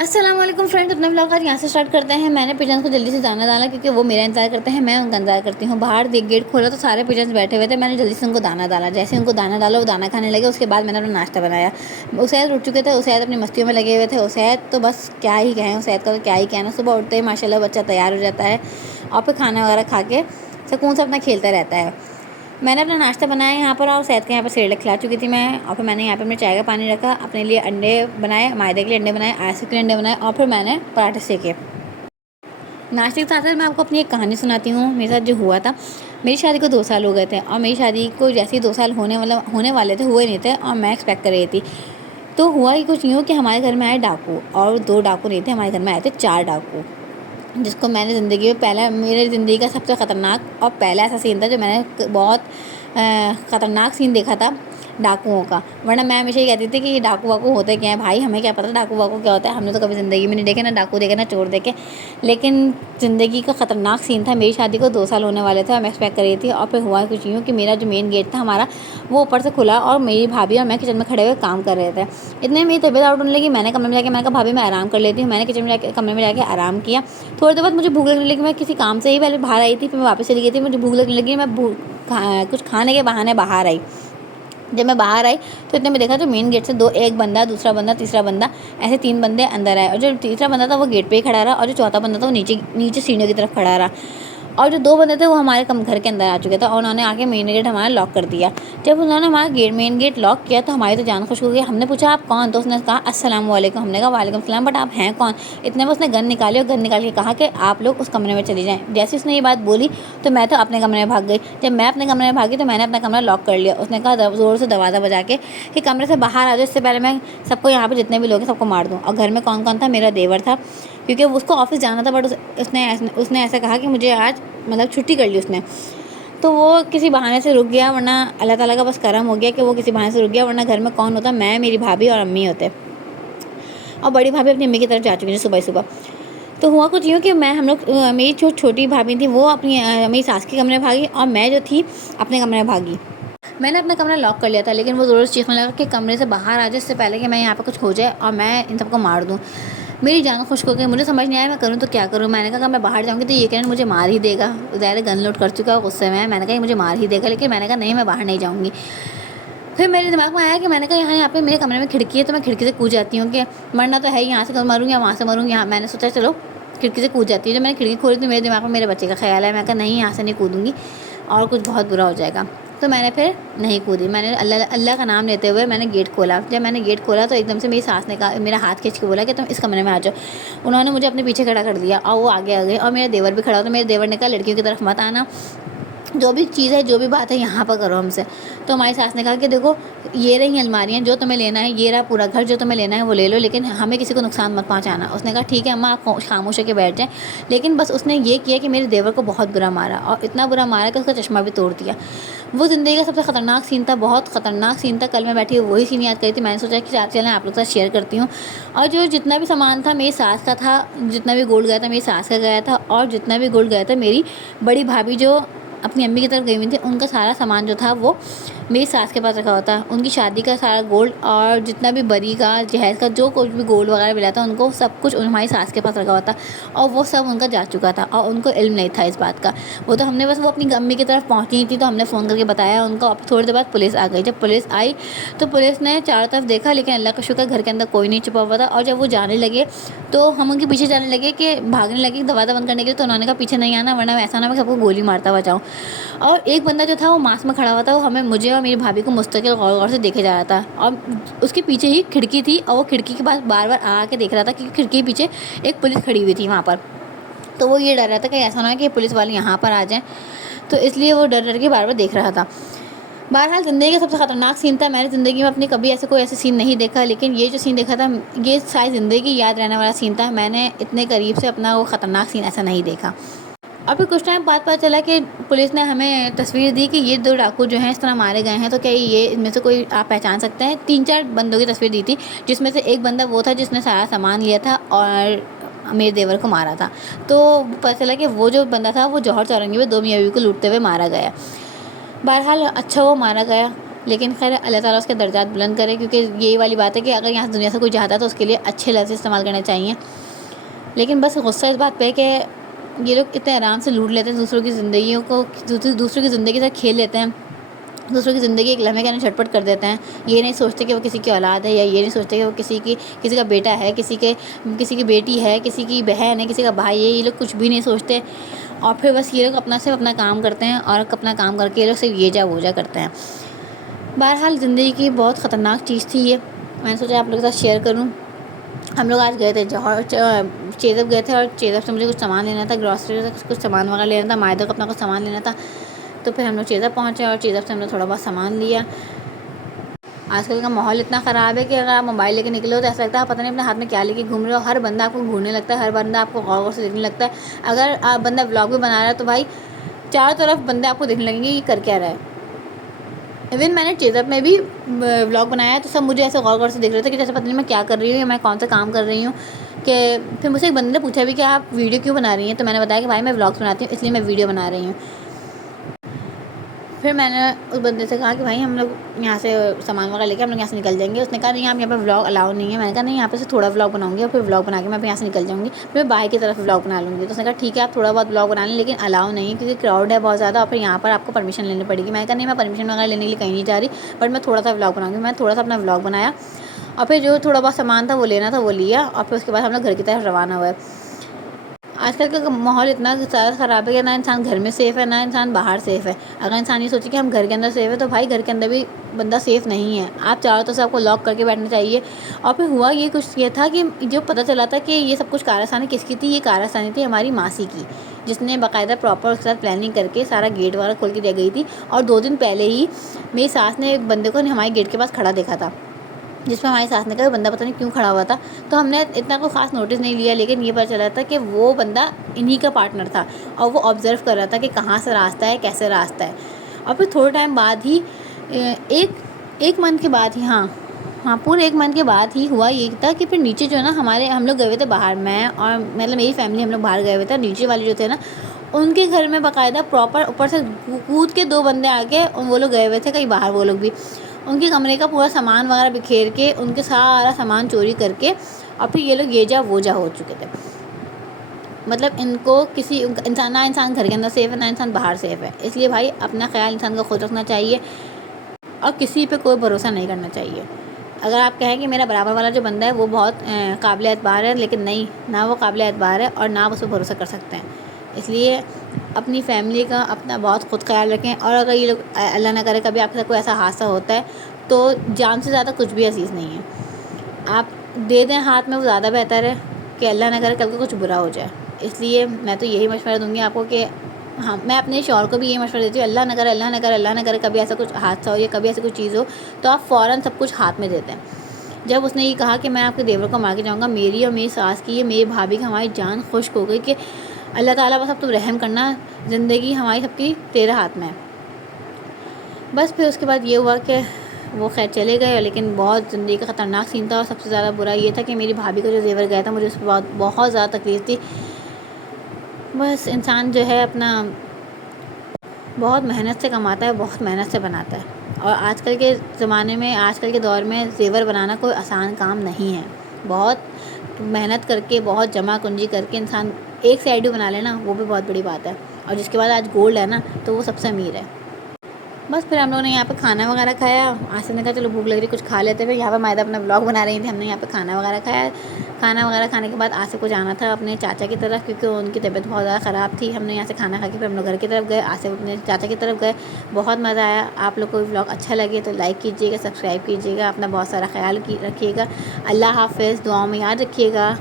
अस्सलाम वालेकुम फ्रेंड्स, अपना व्लॉग आज यहाँ से स्टार्ट करते हैं। मैंने पिजन्स को जल्दी से दाना डाला क्योंकि वो मेरा इंतजार करते हैं, मैं उनका इंतजार करती हूँ। बाहर गेट खोला तो सारे पिजन्स बैठे हुए थे। मैंने जल्दी से उनको दाना डाला। जैसे उनको दाना डाला वो दाना खाने लगे। उसके बाद मैंने अपना नाश्ता बनाया। उसैद उठ चुके थे, उसैद अपनी मस्तियों में लगे हुए थे। उसैद तो बस क्या ही कहें, उसैद का तो क्या ही कहना। सुबह उठते ही माशाल्लाह बच्चा तैयार हो जाता है और फिर खाना वगैरह खा के सुकून से अपना खेलता रहता है। मैंने अपना नाश्ता बनाया यहाँ पर और सैद के यहाँ पर सेरेलैक खिला चुकी थी मैं। और फिर मैंने यहाँ पर अपने चाय का पानी रखा, अपने लिए अंडे बनाए, मायदे के लिए अंडे बनाए, आयसे के लिए अंडे बनाए और फिर मैंने पराठे सेके। नाश्ते के साथ साथ मैं आपको अपनी एक कहानी सुनाती हूँ मेरे साथ जो हुआ था। मेरी शादी को 2 साल हो गए थे और मेरी शादी को जैसे ही 2 साल होने वाले थे, हुए नहीं थे और मैं एक्सपेक्ट कर रही थी। तो हुआ ही कुछ यूँ कि हमारे घर में आए डाकू, और 2 डाकू नहीं थे, हमारे घर में आए थे 4 डाकू। जिसको मैंने ज़िंदगी में पहला, मेरी ज़िंदगी का सबसे ख़तरनाक और पहला ऐसा सीन था जो मैंने बहुत ख़तरनाक सीन देखा था डाकुओं का। वरना मैं हमेशा ये कहती थी कि डाकू वाकू होते क्या हैं भाई, हमें क्या पता डाकू वाकू क्या होता है। हमने तो कभी ज़िंदगी में नहीं देखे, ना डाकू देखे ना चोर देखे। लेकिन ज़िंदगी का ख़तरनाक सीन था। मेरी शादी को 2 साल होने वाले थे और मैं एक्सपेक्ट कर रही थी। और फिर हुआ कुछ यूँ कि मेरा जो मेन गेट था हमारा, वो ऊपर से खुला और मेरी भाभी और मैं किचन में खड़े हुए काम कर रहे थे। इतने में मेरी तबीयत आउट होने लगी। मैंने कमरे में जाके मैंने कहा भाभी मैं आराम कर लेती हूँ। मैंने किचन में जाके कमरे में जाके आराम किया। थोड़ी देर बाद मुझे भूख लगने लगी। मैं किसी काम से ही पहले बाहर आई थी, फिर मैं वापस चली गई थी। मुझे भूख लगने लगी, मैं कुछ खाने के बहाने बाहर आई। जब मैं बाहर आई तो इतने में देखा जो मेन गेट से एक बंदा, दूसरा बंदा, तीसरा बंदा, ऐसे 3 बंदे अंदर आए। और जो तीसरा बंदा था वो गेट पे ही खड़ा रहा और जो चौथा बंदा था वो नीचे नीचे सीढ़ियों की तरफ खड़ा रहा। और जो 2 बंदे थे वो हमारे घर के अंदर आ चुके थे और उन्होंने आके मेन गेट हमारा लॉक कर दिया। जब उन्होंने हमारा मेन गेट लॉक किया तो हमारी तो जान खुश हो गई। हमने पूछा आप कौन, तो उसने कहा अस्सलाम वालेकुम। हमने कहा वालेकुम सलाम, बट आप हैं कौन। इतने में उसने गन निकाली और गन निकाल के कहा कि आप लोग उस कमरे में चली जाएँ। जैसे उसने ये बात बोली तो मैं तो अपने कमरे में भाग गई। जब मैं अपने कमरे में भागी तो मैंने अपना कमरा लॉक कर लिया। उसने कहा ज़ोर से दरवाज़ा बजा के कि कमरे से बाहर आ जाओ, इससे पहले मैं सबको यहाँ पर जितने भी लोग हैं सबको मार दूँ। और घर में कौन कौन था, मेरा देवर था क्योंकि उसको ऑफिस जाना था, बट उसने ऐसा कहा कि मुझे आज मतलब छुट्टी कर ली उसने। तो वो किसी बहाने से रुक गया, वरना अल्लाह ताला का बस करम हो गया कि वो किसी बहाने से रुक गया, वरना घर में कौन होता, मैं, मेरी भाभी और अम्मी होते। और बड़ी भाभी अपनी अम्मी की तरफ जा चुकी थी सुबह सुबह। तो हुआ कुछ यूँ कि मेरी जो छोटी भाभी थी वो अपनी मेरी सास के कमरे में भागी और मैं जो थी अपने कमरे में भागी। मैंने अपना कमरा लॉक कर लिया था, लेकिन वो ज़रूर चीखने लगा कि कमरे से बाहर आ जाए, इससे पहले कि मैं यहाँ पर कुछ हो जाए और मैं इन सबको मार दूँ। मेरी जान खुश हो गई। मुझे समझ नहीं आया मैं करूँ तो क्या करूँ। मैंने कहा मैं बाहर जाऊँगी तो ये कहना मुझे मार ही देगा। ज़ाहिर गन लोड कर चुका है गुस्से में। मैंने कहा ये मुझे मार ही देगा, लेकिन मैंने कहा नहीं, मैं बाहर नहीं जाऊँगी। फिर मेरे दिमाग में आया कि मैंने कहा यहाँ पे मेरे कमरे में खिड़की है तो मैं खिड़की से कूद जाती हूँ, कि मरना तो है, यहाँ से मरूँगी या वहाँ से मरूँगी। यहाँ मैंने सोचा चलो खिड़की से कूद जाती है। जब मैंने खिड़की खोली तो मेरे दिमाग में मेरे बच्चे का ख्याल है। मैं कहा नहीं, यहाँ से नहीं कूदूँगी और कुछ बहुत बुरा हो जाएगा। तो मैंने फिर नहीं कूदी। मैंने अल्लाह का नाम लेते हुए मैंने गेट खोला। जब मैंने गेट खोला तो एकदम से मेरी सास ने कहा, मेरा हाथ खींच के बोला कि तुम इस कमरे में आ जाओ। उन्होंने मुझे अपने पीछे खड़ा कर दिया और वो आगे आ गए और मेरा देवर भी खड़ा हो। तो मेरे देवर ने कहा लड़कियों की तरफ मत आना, जो भी चीज़ है, जो भी बात है यहाँ पर करो हमसे। तो हमारी सास ने कहा कि देखो ये रही अलमारियाँ, जो तुम्हें लेना है, ये रहा पूरा घर, जो तुम्हें लेना है वो ले लो, लेकिन हमें किसी को नुकसान मत पहुँचाना। उसने कहा ठीक है अम्मा, आप खामोश होकर बैठ जाएँ। लेकिन बस उसने ये किया कि मेरे देवर को बहुत बुरा मारा और इतना बुरा मारा कि उसका चश्मा भी तोड़ दिया। वो ज़िंदगी का सबसे ख़तरनाक सीन था, बहुत ख़तरनाक सीन था। कल मैं बैठी वही सीन याद करी थी। मैंने सोचा कि चलें आप लोग के साथ शेयर करती हूँ। और जो जितना भी सामान था मेरी सास का था, जितना भी गोल्ड गया था मेरी सास का गया था, और जितना भी गोल्ड गया था मेरी बड़ी भाभी जो अपनी अम्मी की तरफ गई हुई थी, उनका सारा सामान जो था वो मेरी सास के पास रखा हुआ था। उनकी शादी का सारा गोल्ड और जितना भी बरी का, जहेज़ का, जो कुछ भी गोल्ड वगैरह मिला था उनको सब कुछ हमारी सास के पास रखा हुआ था और वो सब उनका जा चुका था और उनको इल्म नहीं था इस बात का। वो तो हमने बस, वो अपनी अम्मी की तरफ पहुँची नहीं थी तो हमने फ़ोन करके बताया उनको। अब थोड़ी देर बाद पुलिस आ गई। जब पुलिस आई तो पुलिस ने चारों तरफ देखा, लेकिन अल्लाह का शुक्र घर के अंदर कोई नहीं छुपा हुआ था। और जब वो जाने लगे तो हम उनके पीछे जाने लगे, कि भागने लगे दरवाज़ा बंद करने के लिए, तो उन्होंने कहा पीछे नहीं आना, वरना ऐसा ना मैं सबको गोली मारता हुआ जाऊँ। और एक बंदा जो था वो मास्क में खड़ा हुआ था, वो मुझे और मेरी भाभी को मुस्तकिल गौर गौर से देखे जा रहा था। और उसके पीछे ही खिड़की थी और वो खिड़की के पास बार बार आके देख रहा था, क्योंकि खिड़की के पीछे एक पुलिस खड़ी हुई थी वहाँ पर। तो वो ये डर रहा था कि ऐसा ना हो कि पुलिस वाले यहाँ पर आ जाएँ, तो इसलिए वो डर डर के बार बार देख रहा था। बहरहाल ज़िंदगी का सबसे ख़तरनाक सीन था। मैंने ज़िंदगी में अपनी कभी ऐसे सीन नहीं देखा, लेकिन ये जो सीन देखा था ये सारी ज़िंदगी की याद रहने वाला सीन था। मैंने इतने करीब से अपना वो ख़तरनाक सीन ऐसा नहीं देखा। और फिर कुछ टाइम बाद पता चला कि पुलिस ने हमें तस्वीर दी कि ये 2 डाकू जो हैं इस तरह मारे गए हैं, तो क्या ये इनमें से कोई आप पहचान सकते हैं। 3-4 बंदों की तस्वीर दी थी, जिसमें से एक बंदा वो था जिसने सारा सामान लिया था और मेरे देवर को मारा था। तो पता चला कि वो जो बंदा था वो जौहर चौरंगी में 2 मियाँ बीवी को लूटते हुए मारा गया। बहरहाल अच्छा वो मारा गया। लेकिन खैर अल्लाह ताला उसके दर्जात बुलंद करे, क्योंकि यही वाली बात है कि अगर यहाँ से दुनिया से कोई जाता है तो उसके लिए अच्छे लफ्ज़ इस्तेमाल करने चाहिए। लेकिन बस गुस्सा इस बात पे है कि ये लोग इतने आराम से लूट लेते हैं दूसरों की ज़िंदगियों को, दूसरों की ज़िंदगी के साथ खेल लेते हैं, दूसरों की ज़िंदगी एक लम्हे के अंदर झटपट कर देते हैं। ये नहीं सोचते कि वो किसी की औलाद है, या ये नहीं सोचते कि वो किसी का बेटा है, किसी की बेटी है, किसी की बहन है, किसी का भाई है। ये लोग कुछ भी नहीं सोचते, और फिर बस ये लोग सिर्फ अपना काम करते हैं, और अपना काम करके ये लोग सिर्फ ये जा वो जा करते हैं। बहरहाल ज़िंदगी की बहुत ख़तरनाक चीज़ थी ये, मैंने सोचा आप लोगों के साथ शेयर करूँ। हम लोग आज गए थे जौहर, चेज़अप गए थे, और चेज़अप से मुझे कुछ सामान लेना था, ग्रॉसरी से कुछ सामान वगैरह लेना था, मायदा को अपना कुछ सामान लेना था। तो फिर हम लोग चेज़अप पहुँचे, और चेज़अप से हमने थोड़ा बहुत सामान लिया। आजकल का माहौल इतना ख़राब है कि अगर आप मोबाइल लेके निकले हो तो ऐसा लगता है आप पता नहीं अपने हाथ में क्या लेके घूम रहे हो। हर बंदा आपको घूरने लगता है, हर बंदा आपको गौर गौर से देखने लगता है। अगर आप बंदा व्लॉग भी बना रहा है तो भाई चारों तरफ बंदे आपको देखने लगेंगे ये कर क्या रहा है। इवन मैंने चेज़अप में भी व्लॉग बनाया तो सब मुझे ऐसे गौर गौर से देख रहे थे कि जैसे पता नहीं मैं क्या कर रही हूँ या मैं कौन सा काम कर रही हूँ। कि फिर मुझसे एक बंदे ने पूछा भी कि आप वीडियो क्यों बना रही हैं, तो मैंने बताया कि भाई मैं व्लॉग्स बनाती हूँ इसलिए मैं वीडियो बना रही हूँ। फिर मैंने उस बंदे से कहा कि भाई हम लोग यहाँ से सामान वगैरह लेके हम लोग यहाँ से निकल जाएंगे। उसने कहा नहीं आप यहाँ पे व्लॉग अलाउ नहीं है। मैंने कहा नहीं यहाँ पे से थोड़ा व्लॉग बनाऊंगी और फिर व्लॉग बना के मैं यहाँ से निकल जाऊँगी, फिर मैं बाहर की तरफ व्लॉग बना लूँगी। तो उसने कहा ठीक है आप थोड़ा बहुत व्लॉग बना लें, लेकिन अलाउ नहीं है क्योंकि क्राउड है बहुत ज़्यादा और फिर यहाँ पर आपको परमिशन लेनी पड़ेगी। मैंने कहा नहीं मैं परमिशन वगैरह लेने के लिए कहीं नहीं जा रही, बट मैं थोड़ा सा व्लॉग बनाऊँगी। मैं थोड़ा सा अपना व्लॉग बनाया और फिर जो थोड़ा बहुत सामान था वो लेना था वो लिया, और फिर उसके बाद हम लोग घर की तरफ रवाना हुए। आजकल का माहौल इतना ज़्यादा ख़राब है कि ना इंसान घर में सेफ़ है ना इंसान बाहर सेफ़ है। अगर इंसान ये सोचे कि हम घर के अंदर सेफ़ है तो भाई घर के अंदर भी बंदा सेफ़ नहीं है। आप चारों तरफ से आपको लॉक करके बैठना चाहिए। और फिर हुआ ये कुछ ये था कि जो पता चला था कि ये सब कुछ कारस्तानी किसकी थी, ये कारस्तानी थी हमारी मासी की, जिसने बाकायदा प्रॉपर उसके साथ प्लानिंग करके सारा गेट वगैरह खोल के दे गई थी। और 2 दिन पहले ही मेरी सास ने एक बंदे को हमारे गेट के पास खड़ा देखा था, जिसमें हमारी सास ने कहा बंदा पता नहीं क्यों खड़ा हुआ था। तो हमने इतना कोई ख़ास नोटिस नहीं लिया, लेकिन ये पता चला था कि वो बंदा इन्हीं का पार्टनर था और वो ऑब्ज़र्व कर रहा था कि कहाँ से रास्ता है, कैसे रास्ता है। और फिर थोड़े टाइम बाद ही एक मंथ के बाद ही हाँ पूरे 1 मंथ के बाद ही हुआ ये था कि फिर नीचे जो है ना हम लोग गए हुए थे बाहर, मैं और मतलब मेरी फैमिली हम लोग बाहर गए हुए थे। नीचे वाले जो थे ना उनके घर में बाकायदा प्रॉपर ऊपर से कूद के 2 बंदे आके वो लोग गए हुए थे कहीं बाहर। वो लोग भी उनके कमरे का पूरा सामान वगैरह बिखेर के उनके सारा सामान चोरी करके और फिर ये लोग ये जा वो जा हो चुके थे। मतलब इनको किसी इंसान घर के अंदर सेफ़ है ना इंसान बाहर सेफ़ है। इसलिए भाई अपना ख्याल इंसान को खुद रखना चाहिए और किसी पे कोई भरोसा नहीं करना चाहिए। अगर आप कहें कि मेरा बराबर वाला जो बंदा है वो बहुत काबिल एतबार है, लेकिन नहीं, ना वो काबिल एतबार है और ना आप उस पर भरोसा कर सकते हैं। इसलिए अपनी फैमिली का अपना बहुत खुद ख्याल रखें। और अगर ये लोग अल्लाह ना करे कभी आपके साथ कोई ऐसा हादसा होता है तो जान से ज़्यादा कुछ भी अजीज़ नहीं है। आप दे दें हाथ में वो ज़्यादा बेहतर है कि अल्लाह ना करे कल को कुछ बुरा हो जाए। इसलिए मैं तो यही मशवरा दूँगी आपको कि हाँ, मैं अपने शौहर को भी ये मशवरा देती हूँ अल्लाह ना करे, अल्लाह ना करे, अल्लाह ना करे कभी ऐसा कुछ हादसा हो या कभी ऐसी कोई चीज़ हो तो आप फ़ौरन सब कुछ हाथ में दे दें। जब उसने ये कहा कि मैं आपके देवर को मार के जाऊँगा, मेरी और मेरी सास की, मेरी भाभी की हमारी जान खुश्क हो गई कि अल्लाह ताला बस अब तुम रहम करना, ज़िंदगी हमारी सबकी तेरे हाथ में है। बस फिर उसके बाद ये हुआ कि वो खैर चले गए, लेकिन बहुत ज़िंदगी का ख़तरनाक सीन था। और सबसे ज़्यादा बुरा ये था कि मेरी भाभी को जो ज़ेवर गया था मुझे उस पर बहुत ज़्यादा तकलीफ़ थी। बस इंसान जो है अपना बहुत मेहनत से कमाता है, बहुत मेहनत से बनाता है। और आजकल के ज़माने में, आजकल के दौर में ज़ेवर बनाना कोई आसान काम नहीं है। बहुत मेहनत करके, बहुत जमा पूंजी करके इंसान एक से आईडी बना लेना वो भी बहुत बड़ी बात है। और जिसके बाद आज गोल्ड है ना तो वो सबसे अमीर है। बस फिर हम लोगों ने यहाँ पे खाना वगैरह खाया। आसिफ ने कहा चलो भूख लग रही कुछ खा लेते। फिर यहाँ पे मायदा अपना व्लॉग बना रही थी, हमने यहाँ पे खाना वगैरह खाया। खाना वगैरह खाने के बाद आसिफ को जाना था अपने चाचा की तरफ क्योंकि उनकी तबीयत बहुत ज़्यादा ख़राब थी। हमने यहाँ से खाना खा के फिर हम लोग घर की तरफ गए, आसिफ अपने चाचा की तरफ गए। बहुत मज़ा आया। आप लोग को व्लॉग अच्छा लगे तो लाइक कीजिएगा, सब्सक्राइब कीजिएगा, अपना बहुत सारा ख्याल रखिएगा। अल्लाह हाफ़िज़, दुआओं में याद रखिएगा।